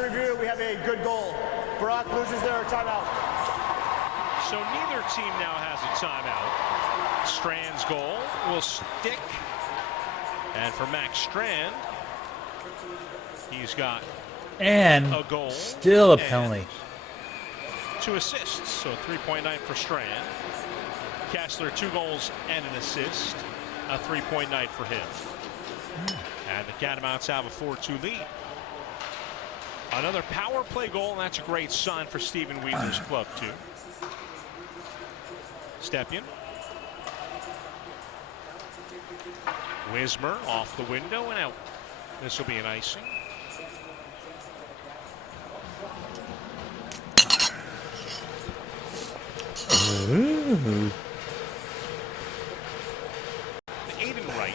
the review, we have a good goal. Brock loses their timeout. So neither team now has a timeout. Strand's goal will stick. And for Max Strand, he's got a goal. Still a penalty. 2 assists, so 3.9 for Strand. Kessler 2 goals and an assist. A 3.9 night for him. And the Catamounts have a 4-2 lead. Another power play goal, and that's a great sign for Stephen Wheeler's club, too. Stepien. Wismer off the window and out. This will be an icing. Ooh. Aiden Wright.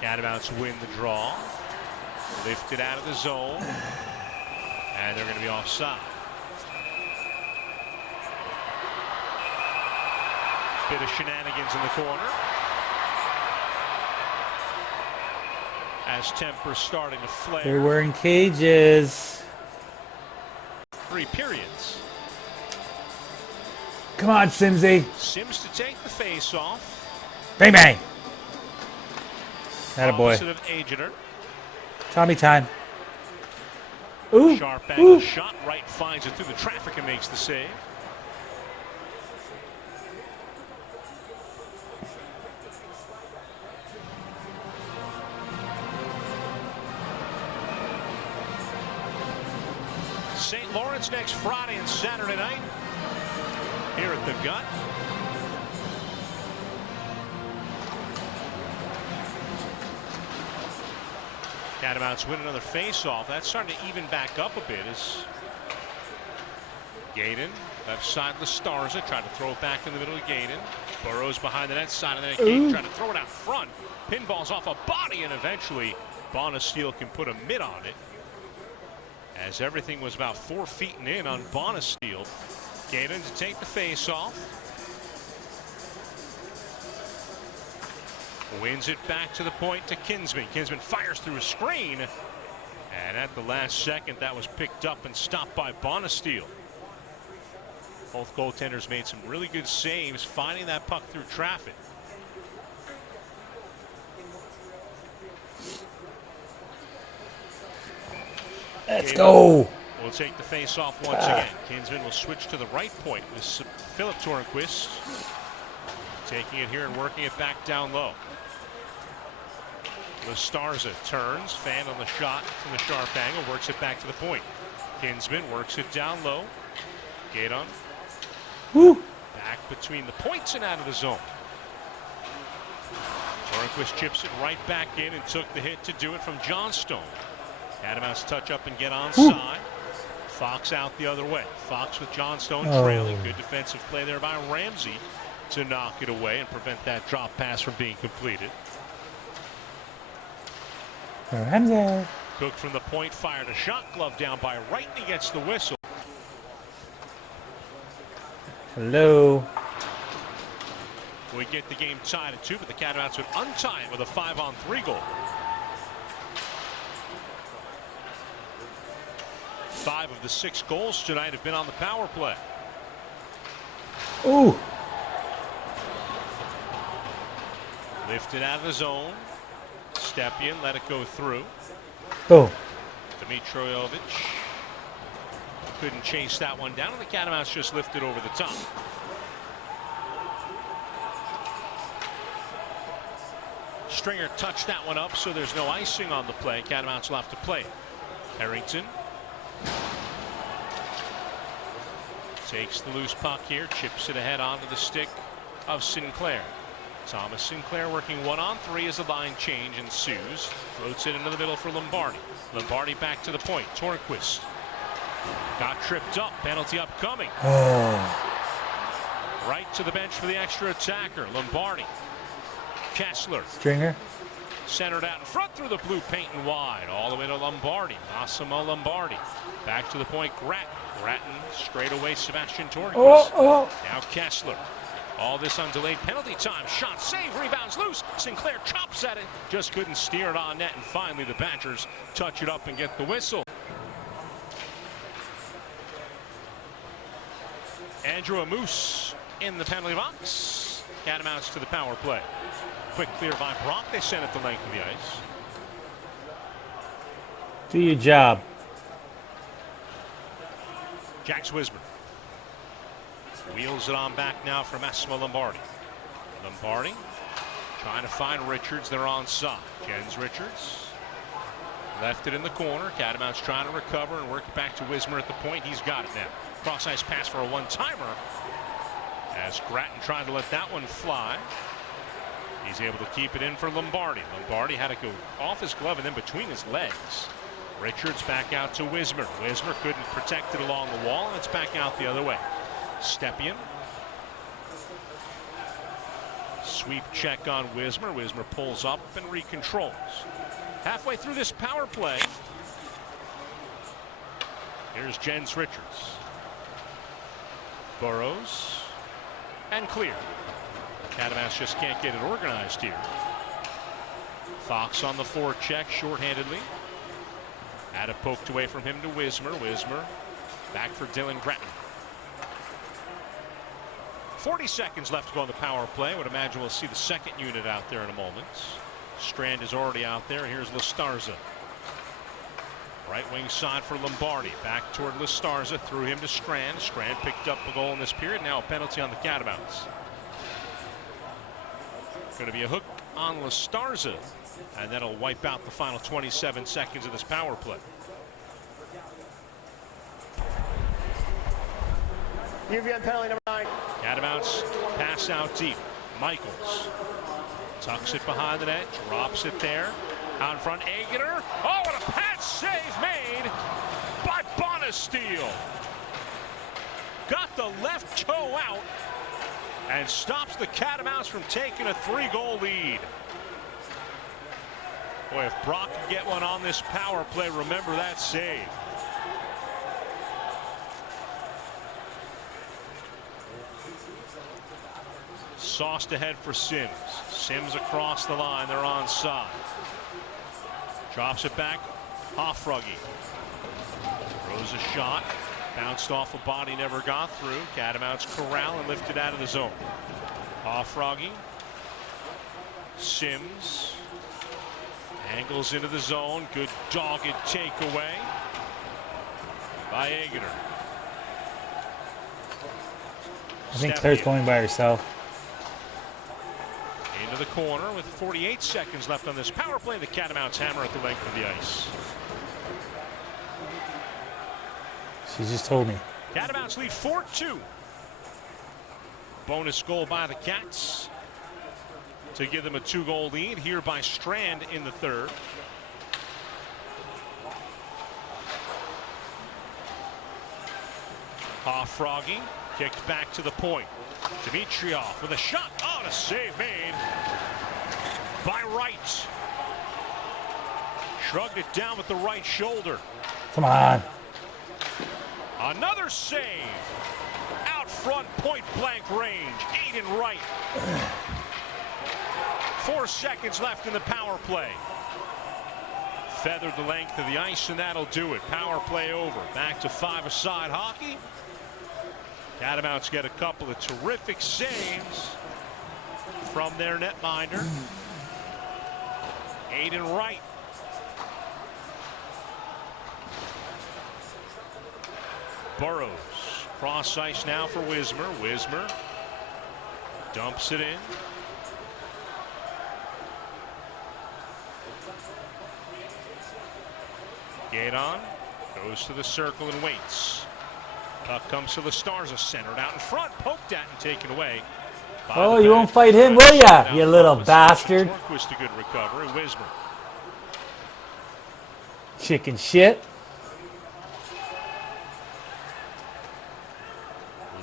Catamounts win the draw. Lifted out of the zone. And they're going to be offside. Bit of shenanigans in the corner. As tempers starting to flare. They're wearing cages. 3 periods. Come on, Simsy. Sims to take the face off. Bang, bang. Attaboy. Opposite of Ageter. Tommy time. Ooh. Sharp angle shot. Wright finds it through the traffic and makes the save. St. Lawrence next Friday and Saturday night here at the Gut. Catamounts win another face-off. That's starting to even back up a bit as Gaydon, left side Lestarza, trying to throw it back in the middle of Gaydon. Burrows behind the net side of the net. Gaydon trying to throw it out front. Pinballs off a body, and eventually Bonesteel can put a mid on it. As everything was about 4 feet and in on Bonesteel. Gaydon to take the face-off. Wins it back to the point to Kinsman. Kinsman fires through a screen. And at the last second, that was picked up and stopped by Bonesteel. Both goaltenders made some really good saves, finding that puck through traffic. Let's go. Will take the face-off once again. Kinsman will switch to the right point with Philip Tornquist. Taking it here and working it back down low. Lestarza turns, fan on the shot from the sharp angle, works it back to the point. Kinsman works it down low. Gaydon. Back between the points and out of the zone. Tornquist chips it right back in and took the hit to do it from Johnstone. Catamounts touch up and get onside. Fox out the other way. Fox with Johnstone trailing. Good defensive play there by Ramsey to knock it away and prevent that drop pass from being completed. Ramsey. Cook from the point fired a shot, glove down by Wright, and he gets the whistle. Hello. We get the game tied at 2, but the Catamounts would untie it with a 5-on-3 goal. 5 of the 6 goals tonight have been on the power play. Ooh. Lifted out of the zone. Stepien let it go through. Oh. Dmitrojevic couldn't chase that one down, and the Catamounts just lifted over the top. Stringer touched that one up, so there's no icing on the play. Catamounts will have to play it. Harrington takes the loose puck here, chips it ahead onto the stick of Sinclair. Thomas Sinclair working 1-on-3 as a line change ensues. Floats it into the middle for Lombardi. Lombardi back to the point. Tornquist got tripped up. Penalty upcoming. Right to the bench for the extra attacker. Lombardi. Kessler. Stringer. Centered out in front through the blue paint and wide. All the way to Lombardi. Massimo Lombardi. Back to the point. Gratton. Gratton straight away. Sebastian Tornquist. Now Kessler. All this on delayed penalty time. Shot, save, rebounds loose. Sinclair chops at it. Just couldn't steer it on net. And finally, the Badgers touch it up and get the whistle. Andrew Amoose in the penalty box. Catamounts to the power play. Quick clear by Brock. They send it the length of the ice. Do your job. Jax Wismer. Wheels it on back now for Massimo Lombardi. Lombardi trying to find Richards. They're onside. Jens Richards left it in the corner. Catamounts trying to recover and work it back to Wismer at the point. He's got it now. Cross ice pass for a one-timer. As Grattan tried to let that one fly. He's able to keep it in for Lombardi. Lombardi had to go off his glove and then between his legs. Richards back out to Wismer. Wismer couldn't protect it along the wall, and it's back out the other way. Stepien. Sweep check on Wismer. Wismer pulls up and recontrols. Halfway through this power play. Here's Jens Richards. Burrows. And clear. Catamounts just can't get it organized here. Fox on the forecheck shorthandedly. Had it poked away from him to Wismer. Wismer back for Dylan Grattan. 40 seconds left to go on the power play. I would imagine we'll see the second unit out there in a moment. Strand is already out there. Here's Lastarza. Right wing side for Lombardi. Back toward Lastarza. Threw him to Strand. Strand picked up a goal in this period. Now a penalty on the Catamounts. Going to be a hook on Lastarza. And that'll wipe out the final 27 seconds of this power play. UVM penalty number 9. Catamounts pass out deep. Michaels tucks it behind the net, drops it there. Out in front, Agutter. Oh, what a pass save made by Bonesteel. Got the left toe out and stops the Catamounts from taking a 3-goal lead. Boy, if Brock can get one on this power play, remember that save. Sauced ahead for Sims. Sims across the line. They're onside. Drops it back. Hofrugge. Throws a shot. Bounced off a body, never got through. Catamounts corral and lifted out of the zone. Hofrugge. Sims. Angles into the zone. Good dogged takeaway by Agutter. I think Claire's going by herself. Into the corner with 48 seconds left on this power play. The Catamounts hammer at the length of the ice. She just told me. Catamounts lead 4-2. Bonus goal by the Cats to give them a 2-goal lead here by Strand in the third. Hofrugge kicked back to the point. Dimitrov with a shot. Oh, and a save made by Wright. Shrugged it down with the right shoulder. Come on. Another save. Out front, point blank range. Aiden Wright. 4 seconds left in the power play. Feathered the length of the ice, and that'll do it. Power play over. Back to 5-a-side hockey. Catamounts get a couple of terrific saves from their netminder. Aiden Wright. Burrows. Cross ice now for Wismer. Wismer dumps it in. Gaeton goes to the circle and waits. Puck comes to the Stars, centered out in front, poked at and taken away. Oh, you won't fight him, will ya, you little bastard? Torquist a good recovery. Wismer. Chicken shit.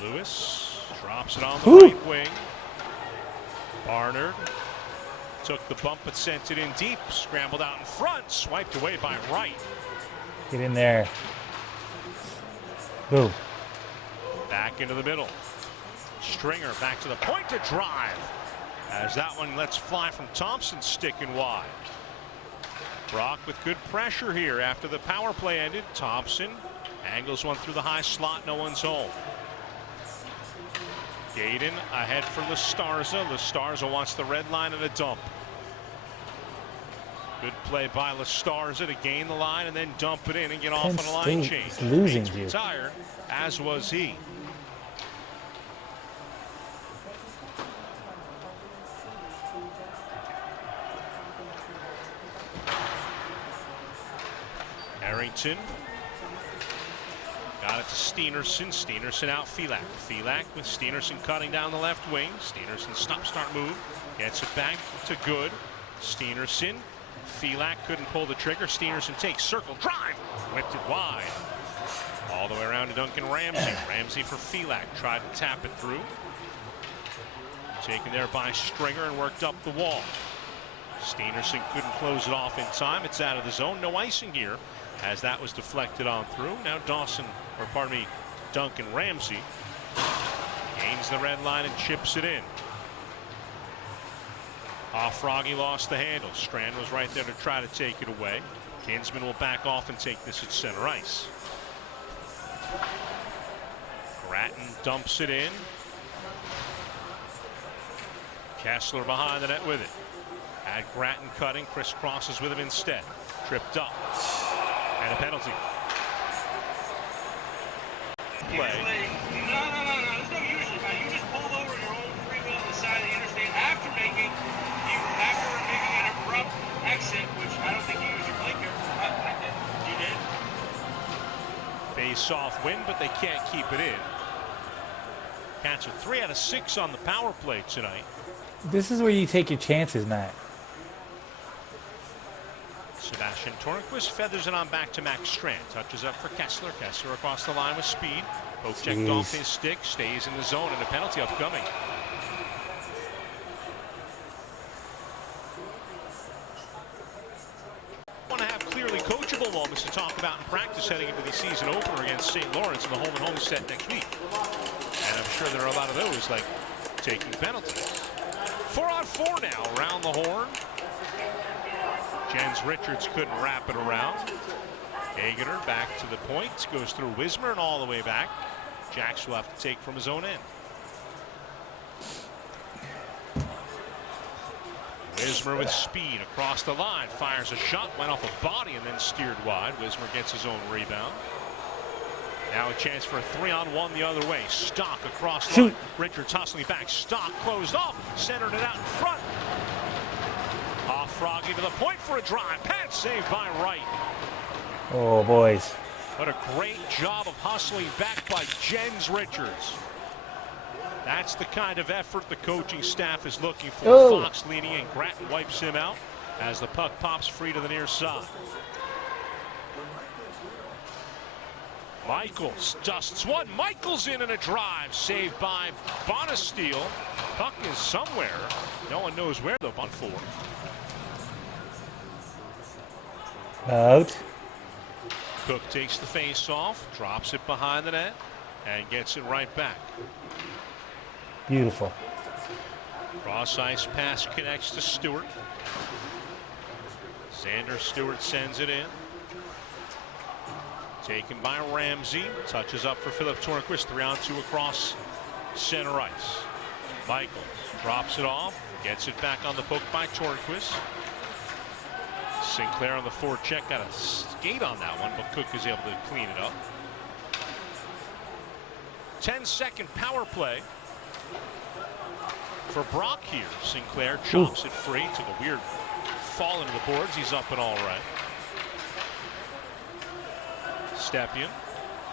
Lewis drops it on the right wing. Barnard took the bump but sent it in deep. Scrambled out in front, swiped away by Wright. Get in there. Boom. Back into the middle. Stringer back to the point to drive. As that one lets fly from Thompson, sticking wide. Brock with good pressure here after the power play ended. Thompson angles one through the high slot. No one's home. Gayden ahead for Lastarza. Lastarza wants the red line and a dump. Good play by Lastarza to gain the line and then dump it in and get off on a line change. Is losing He's here. retired, as was he. Harrington got it to Steenerson. Steenerson out Felak. Felak with Steenerson cutting down the left wing. Steenerson stop-start move. Gets it back to Good. Steenerson. Felak couldn't pull the trigger. Steenerson takes circle drive. Whipped it wide. All the way around to Duncan Ramsey. Ramsey for Felak. Tried to tap it through. Taken there by Stringer and worked up the wall. Steenerson couldn't close it off in time. It's out of the zone. No icing here as that was deflected on through. Now Duncan Ramsey gains the red line and chips it in. Froggy lost the handle. Strand was right there to try to take it away. Kinsman will back off and take this at center ice. Grattan dumps it in. Kessler behind the net with it. Had Grattan cutting. Chris crosses with him instead. Tripped up. And a penalty. Play. No. There's no usually. You just pulled over your own free will on the side of the interstate after making an abrupt exit, which I don't think you used your blinker. You did. Face off win, but they can't keep it in. Cats are 3 out of 6 on the power play tonight. This is where you take your chances, Matt. Sebastian Tornquist feathers it on back to Max Strand. Touches up for Kessler. Kessler across the line with speed. Poke checked off his stick. Stays in the zone and a penalty upcoming. Want to have clearly coachable moments to talk about in practice heading into the season opener against St. Lawrence in the home and home set next week. And I'm sure there are a lot of those, like taking penalties. 4-on-4 now around the horn. Jens Richards couldn't wrap it around. Hagener back to the point. Goes through Wismer and all the way back. Jacks will have to take from his own end. Wismer with speed across the line. Fires a shot. Went off a body and then steered wide. Wismer gets his own rebound. Now a chance for a 3-on-1 the other way. Stock across the line. Richards hustling back. Stock closed off. Centered it out in front. Froggy to the point for a drive. Pass saved by Wright. Oh, boys. What a great job of hustling back by Jens Richards. That's the kind of effort the coaching staff is looking for. Oh. Fox leaning in. Grattan wipes him out as the puck pops free to the near side. Michaels dusts one. Michaels in and a drive. Saved by Bonesteel. Puck is somewhere. No one knows where though. On 4. Out. Cook takes the face off, drops it behind the net, and gets it right back. Beautiful. Cross ice pass connects to Stewart. Xander Stewart sends it in. Taken by Ramsey. Touches up for Philip Tornquist. 3-on-2 across center ice. Michael drops it off. Gets it back on the poke by Tornquist. Sinclair on the forecheck. Got a skate on that one, but Cook is able to clean it up. 10-second power play for Brock here. Sinclair chops it free. Took a weird fall into the boards. He's up and all right. Stepien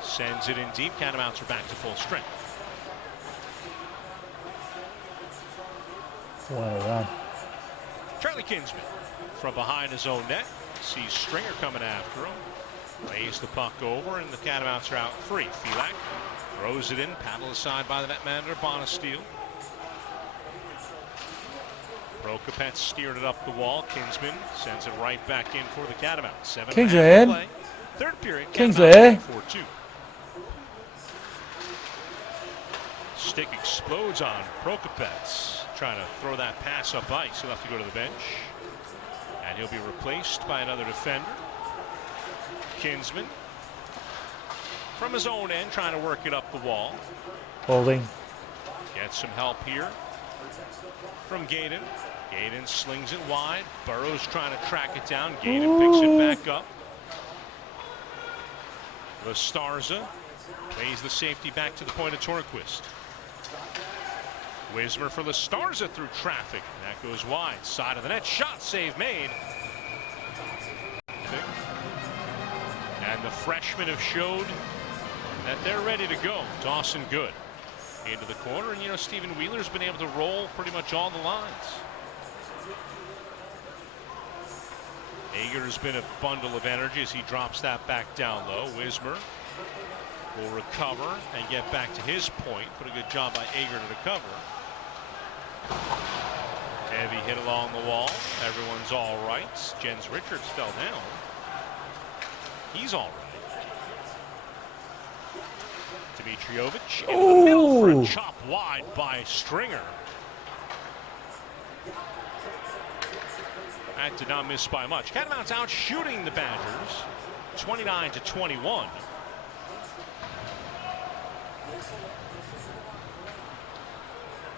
sends it in deep. Catamounts are back to full strength. Well done. Charlie Kinsman from behind his own net. Sees Stringer coming after him. Lays the puck over and the Catamounts are out free. Felak throws it in. Paddled aside by the netmanager Bonesteel. Prokopets steered it up the wall. Kinsman sends it right back in for the Catamounts. 7 Kingsland. play. Third period. Kingsland. 4-2. Stick explodes on Prokopets, trying to throw that pass up ice. He'll have to go to the bench. And he'll be replaced by another defender. Kinsman from his own end, trying to work it up the wall. Holding. Gets some help here from Gaydon. Gaydon slings it wide. Burrows trying to track it down. Gaydon picks it back up. Lastarza plays the safety back to the point of Torquist. Wismer for Lastarza through traffic. That goes wide. Side of the net. Shot save made. And the freshmen have showed that they're ready to go. Dawson Good into the corner. And, you know, Stephen Wheeler's been able to roll pretty much all the lines. Ager's been a bundle of energy as he drops that back down low. Wismer will recover and get back to his point. Put a good job by Ager to recover. Heavy hit along the wall. Everyone's all right. Jens Richards fell down. He's all right. Dmitriovic in the middle for a chop wide by Stringer. That did not miss by much. Catamounts out shooting the Badgers 29-21.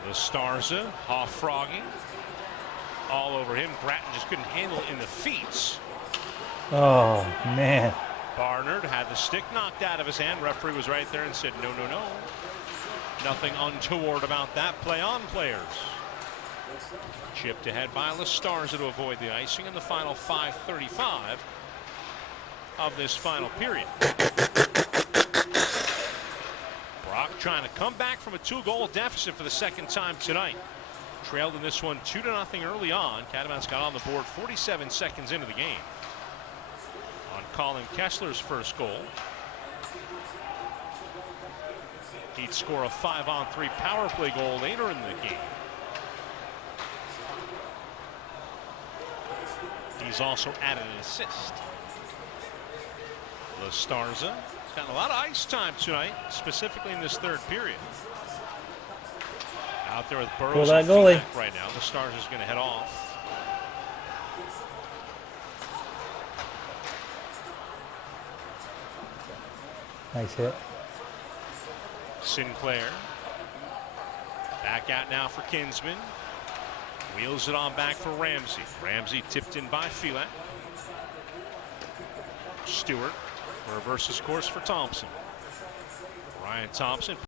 Lastarza, Hoff-frogging all over him. Grattan just couldn't handle it in the feet. Oh, man. Barnard had the stick knocked out of his hand. Referee was right there and said, no, no, no. Nothing untoward about that. Play on, players. Chipped ahead by Lastarza to avoid the icing in the final 5:35 of this final period. Brock trying to come back from a 2-goal deficit for the second time tonight. Trailed in this one 2-0 early on. Catamounts got on the board 47 seconds into the game on Colin Kessler's first goal. He'd score a 5-on-3 power play goal later in the game. He's also added an assist. Lastarza has gotten a lot of ice time tonight, specifically in this third period. Out there with Burrows Pull that goalie right now. Lastarza's going to head off. Nice hit. Sinclair back out now for Kinsman. Wheels it on back for Ramsey. Ramsey tipped in by Filat. Stewart reverses course for Thompson. Ryan Thompson